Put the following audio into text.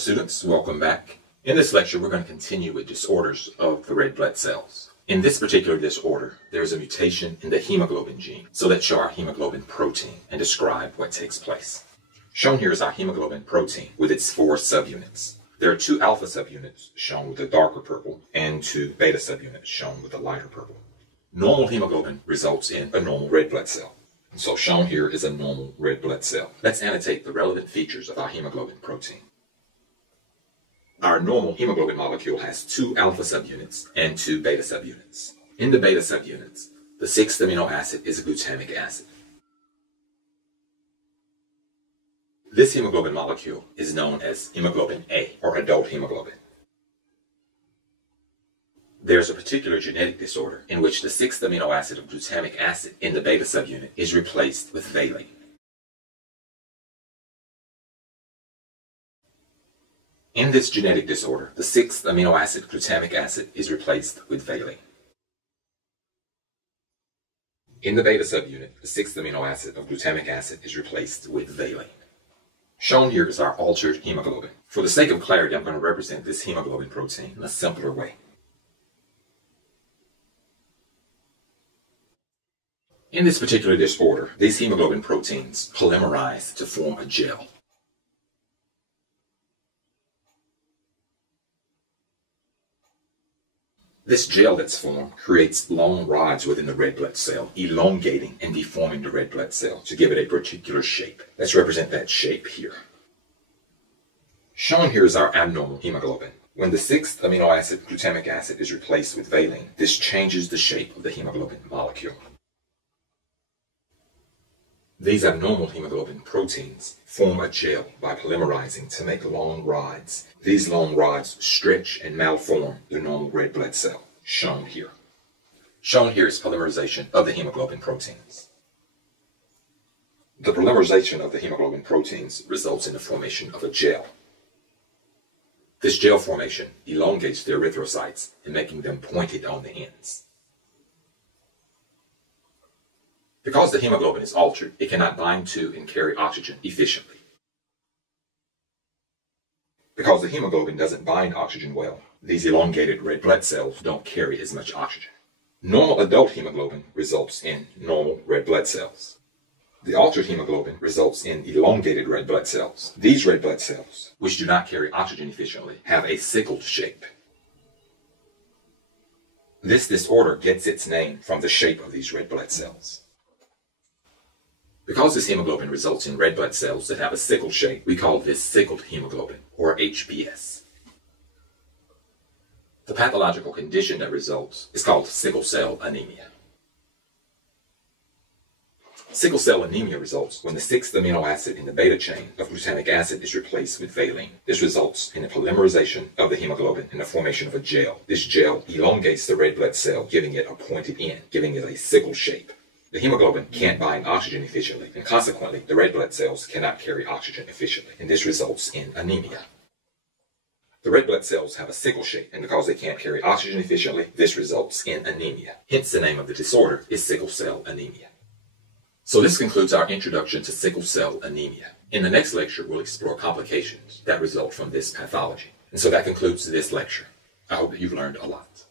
students, welcome back. In this lecture, we're going to continue with disorders of the red blood cells. In this particular disorder, there is a mutation in the hemoglobin gene. So let's show our hemoglobin protein and describe what takes place. Shown here is our hemoglobin protein with its 4 subunits. There are 2 alpha subunits shown with the darker purple and 2 beta subunits shown with the lighter purple. Normal hemoglobin results in a normal red blood cell. So shown here is a normal red blood cell. Let's annotate the relevant features of our hemoglobin protein. Our normal hemoglobin molecule has 2 alpha subunits and 2 beta subunits. In the beta subunits, the 6th amino acid is a glutamic acid. This hemoglobin molecule is known as hemoglobin A, or adult hemoglobin. There's a particular genetic disorder in which the 6th amino acid of glutamic acid in the beta subunit is replaced with valine. In this genetic disorder, the 6th amino acid glutamic acid is replaced with valine. In the beta subunit, the 6th amino acid of glutamic acid is replaced with valine. Shown here is our altered hemoglobin. For the sake of clarity, I'm going to represent this hemoglobin protein in a simpler way. In this particular disorder, these hemoglobin proteins polymerize to form a gel. This gel that's formed creates long rods within the red blood cell, elongating and deforming the red blood cell to give it a particular shape. Let's represent that shape here. Shown here is our abnormal hemoglobin. When the 6th amino acid glutamic acid is replaced with valine, this changes the shape of the hemoglobin molecule. These abnormal hemoglobin proteins form a gel by polymerizing to make long rods. These long rods stretch and malform the normal red blood cell, shown here. Shown here is polymerization of the hemoglobin proteins. The polymerization of the hemoglobin proteins results in the formation of a gel. This gel formation elongates the erythrocytes and making them pointed on the ends. Because the hemoglobin is altered, it cannot bind to and carry oxygen efficiently. Because the hemoglobin doesn't bind oxygen well, these elongated red blood cells don't carry as much oxygen. Normal adult hemoglobin results in normal red blood cells. The altered hemoglobin results in elongated red blood cells. These red blood cells, which do not carry oxygen efficiently, have a sickled shape. This disorder gets its name from the shape of these red blood cells. Because this hemoglobin results in red blood cells that have a sickle shape, we call this sickled hemoglobin, or HbS. The pathological condition that results is called sickle cell anemia. Sickle cell anemia results when the 6th amino acid in the beta chain of glutamic acid is replaced with valine. This results in the polymerization of the hemoglobin and the formation of a gel. This gel elongates the red blood cell, giving it a pointed end, giving it a sickle shape. The hemoglobin can't bind oxygen efficiently, and consequently, the red blood cells cannot carry oxygen efficiently, and this results in anemia. The red blood cells have a sickle shape, and because they can't carry oxygen efficiently, this results in anemia. Hence, the name of the disorder is sickle cell anemia. So this concludes our introduction to sickle cell anemia. In the next lecture, we'll explore complications that result from this pathology. And so that concludes this lecture. I hope that you've learned a lot.